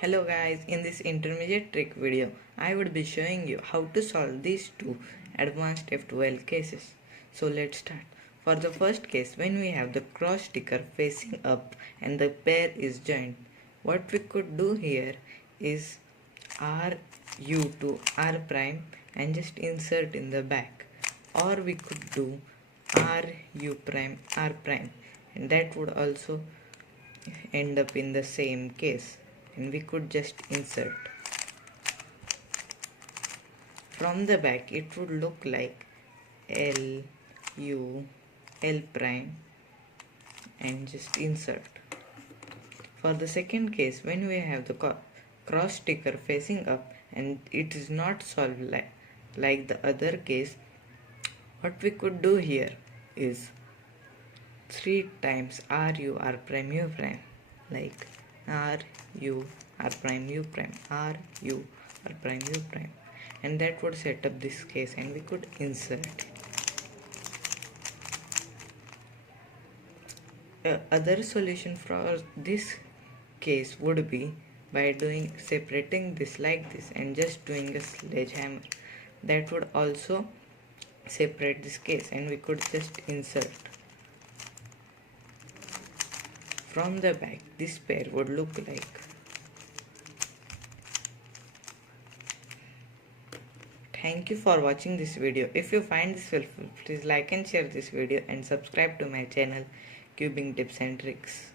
Hello guys, in this intermediate trick video, I would be showing you how to solve these two advanced F2L cases. So let's start. For the first case, when we have the cross sticker facing up and the pair is joined, what we could do here is RU to R prime and just insert in the back. Or we could do RU prime R prime, and that would also end up in the same case, and we could just insert. From the back it would look like L U L prime and just insert. For the second case, when we have the cross sticker facing up and it is not solved like the other case, what we could do here is 3 times RU R prime U prime, like RU R prime U prime, RU R prime U prime, and that would set up this case and we could insert. Other solution for this case would be by separating this like this and just doing a sledgehammer. That would also separate this case and we could just insert. From the back, this pair would look like. Thank you for watching this video. If you find this helpful, please like and share this video and subscribe to my channel Cubing Tips and Tricks.